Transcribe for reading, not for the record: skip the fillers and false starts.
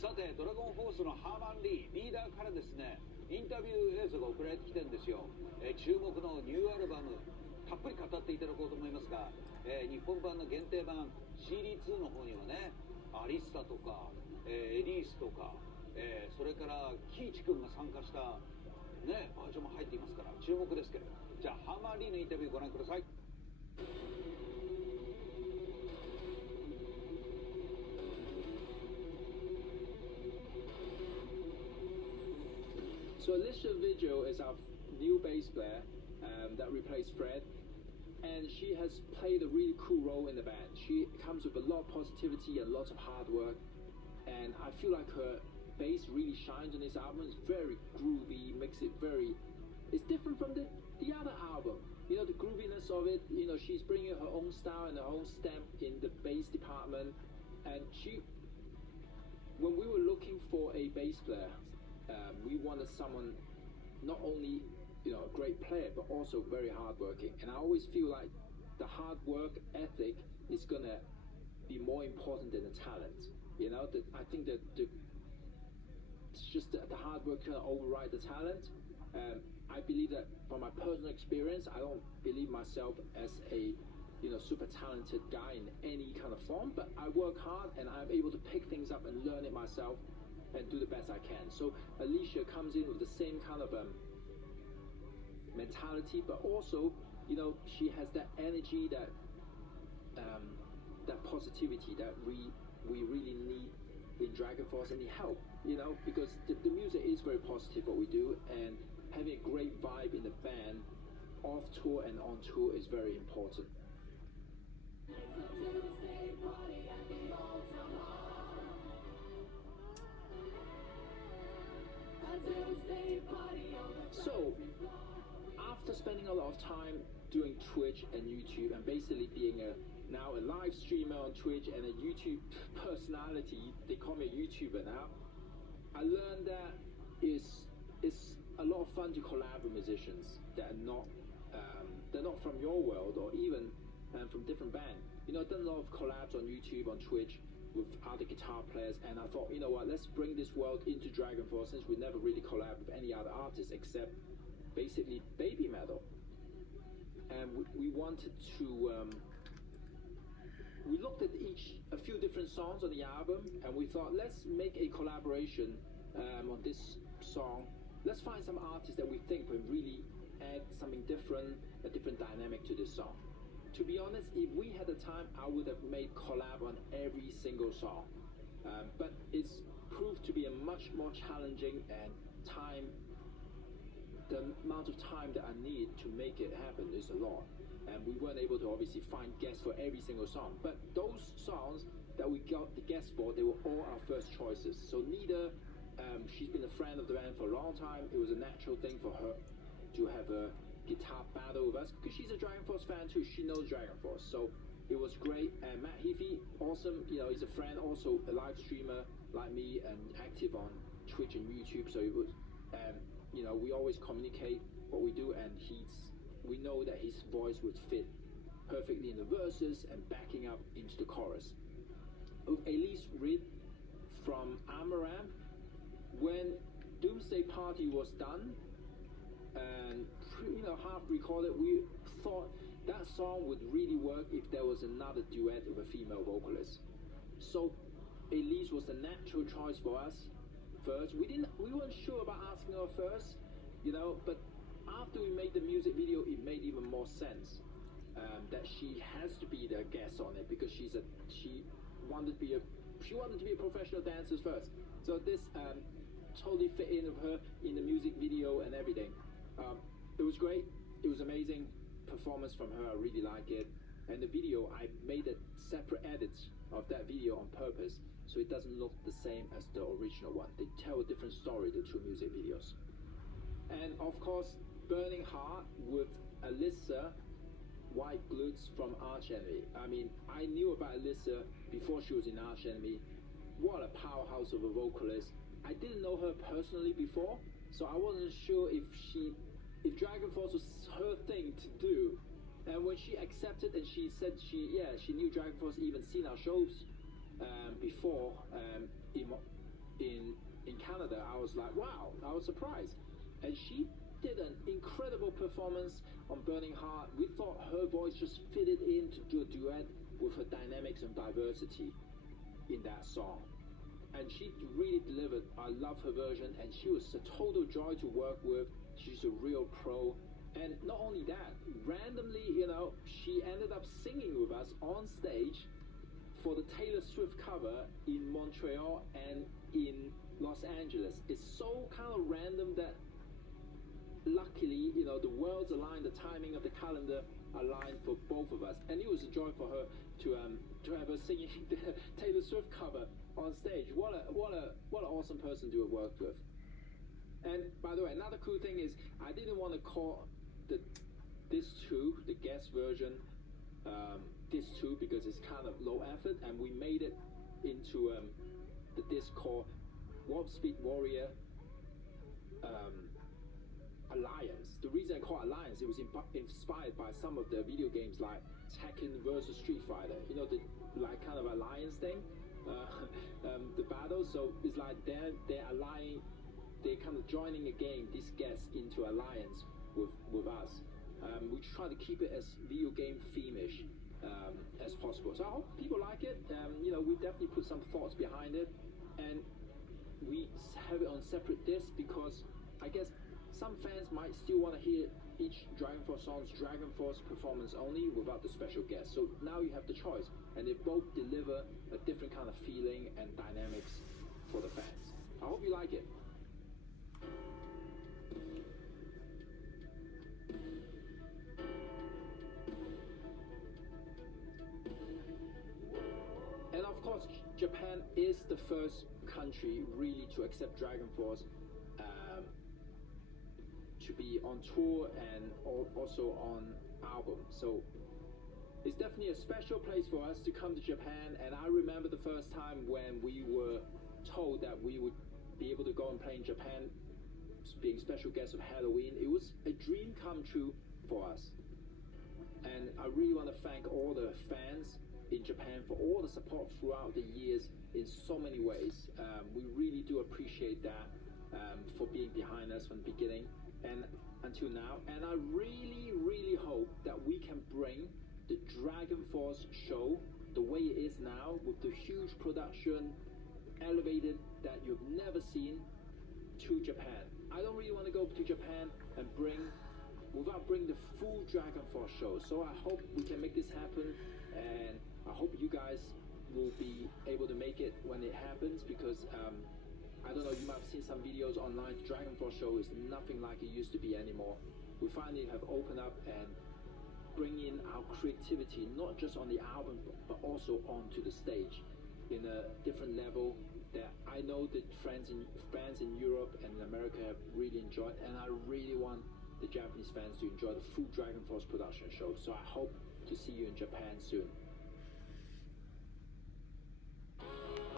さてドラゴンフォースのハーマン・リーダーからですねインタビュー映像が送られてきてるんですよ、注目のニューアルバムたっぷり語っていただこうと思いますが、日本版の限定版 CD2 の方にはねアリスタとか、エリースとか、それからキイチ君が参加したねバージョンも入っていますから注目ですけど、じゃあハーマン・リーのインタビューご覧ください。So Alicia Vigil is our new bass player that replaced Fred, and she has played a really cool role in the band. She comes with a lot of positivity and lots of hard work, and I feel like her bass really shines on this album. It's very groovy, makes it very... It's different from the other album. You know, the grooviness of it, you know, she's bringing her own style and her own stamp in the bass department, and she... When we were looking for a bass player, we wanted someone not only, you know, a great player, but also very hardworking. And I always feel like the hard work ethic is gonna be more important than the talent. You know, I think that it's just the hard work gonna override the talent. I believe that from my personal experience, I don't believe myself as a, you know, super talented guy in any kind of form, but I work hard and I'm able to pick things up and learn it myself and do the best I can. So Alicia comes in with the same kind of mentality, but also, you know, she has that energy, that positivity that we really need in DRAGONFORCE, and need help, you know, because the music is very positive what we do, and having a great vibe in the band off tour and on tour is very important. So, after spending a lot of time doing Twitch and YouTube and basically being now a live streamer on Twitch and a YouTube personality, they call me a YouTuber now, I learned that it's a lot of fun to collab with musicians that are not they're not from your world, or even from different bands. You know, I've done a lot of collabs on YouTube, on Twitch, with other guitar players, and I thought, you know what, let's bring this world into DRAGONFORCE, since we never really collab with any other artists except basically baby metal. And we wanted to we looked at a few different songs on the album, and we thought, let's make a collaboration on this song. Let's find some artists that we think will really add something different, a different dynamic to this song. To be honest, if we had the time, I would have made collab on every single song. But it's proved to be a much more challenging, and the amount of time that I need to make it happen is a lot. And we weren't able to obviously find guests for every single song. But those songs that we got the guests for, they were all our first choices. So Nida, she's been a friend of the band for a long time. It was a natural thing for her to have a guitar battle with us, because she's a DRAGONFORCE fan too. She knows DRAGONFORCE, so it was great. And Matt Heafy, awesome, you know, he's a friend, also a live streamer like me, and active on Twitch and YouTube. So it was, you know, we always communicate what we do, and we know that his voice would fit perfectly in the verses and backing up into the chorus. With Elise Reed from Amaranth, when Doomsday Party was done and, you know, half recorded, we thought that song would really work if there was another duet with a female vocalist. So Elise was the natural choice for us first. We weren't sure about asking her first, you know, but after we made the music video, it made even more sense that she has to be the guest on it, because she wanted to be a professional dancer first. So this totally fit in with her in the music video and everything. It was great. It was amazing performance from her. I really like it. And the video, I made a separate edit of that video on purpose, so it doesn't look the same as the original one. They tell a different story, the two music videos. And of course, Burning Heart with Alyssa White Glutes from Arch Enemy. I mean, I knew about Alyssa before she was in Arch Enemy. What a powerhouse of a vocalist. I didn't know her personally before, so I wasn't sure if DRAGONFORCE was her thing to do. And when she accepted and she said she knew DRAGONFORCE, even seen our shows before, in Canada, I was like, wow, I was surprised. And she did an incredible performance on Burning Heart. We thought her voice just fitted in to do a duet with her dynamics and diversity in that song. And she really delivered. I love her version, and she was a total joy to work with. She's a real pro. And not only that, randomly, she ended up singing with us on stage for the Taylor Swift cover in Montreal and in Los Angeles. It's so kind of random that luckily, the worlds aligned, the timing of the calendar aligned for both of us, and it was a joy for her to have her singing the Taylor Swift cover on stage. What an awesome person to have worked with. And by the way, another cool thing is I didn't want to call this 2, the guest version, this 2 because it's kind of low effort, and we made it into the disc called Warp Speed Warrior Alliance. The reason I call Alliance, it was inspired by some of the video games like Tekken versus Street Fighter. The like kind of alliance thing, the battle. So it's like they're allying, they're kind of joining a game, these guests, into alliance with us. We try to keep it as video game theme-ish as possible. So I hope people like it. We definitely put some thoughts behind it, and we have it on separate discs because I guess some fans might still want to hear each DRAGONFORCE song's DRAGONFORCE performance only without the special guest. So now you have the choice, and they both deliver a different kind of feeling and dynamics for the fans. I hope you like it. And of course, Japan is the first country really to accept DRAGONFORCE to be on tour and also on album. So it's definitely a special place for us to come to Japan. And I remember the first time when we were told that we would be able to go and play in Japan, being special guests of Halloween. It was a dream come true for us. And I really want to thank all the fans in Japan for all the support throughout the years in so many ways. We really do appreciate that for being behind us from the beginning and until now. And I really, really hope that we can bring the DRAGONFORCE show the way it is now, with the huge production, elevated, that you've never seen, to Japan. I don't really want to go to Japan and without bringing the full DRAGONFORCE show. So I hope we can make this happen, and I hope you guys will be able to make it when it happens, because I don't know, you might have seen some videos online. The DRAGONFORCE show is nothing like it used to be anymore. We finally have opened up and bring in our creativity, not just on the album, but also onto the stage in a different level that I know that fans in Europe and in America have really enjoyed, and I really want the Japanese fans to enjoy the full DRAGONFORCE production show. So I hope to see you in Japan soon.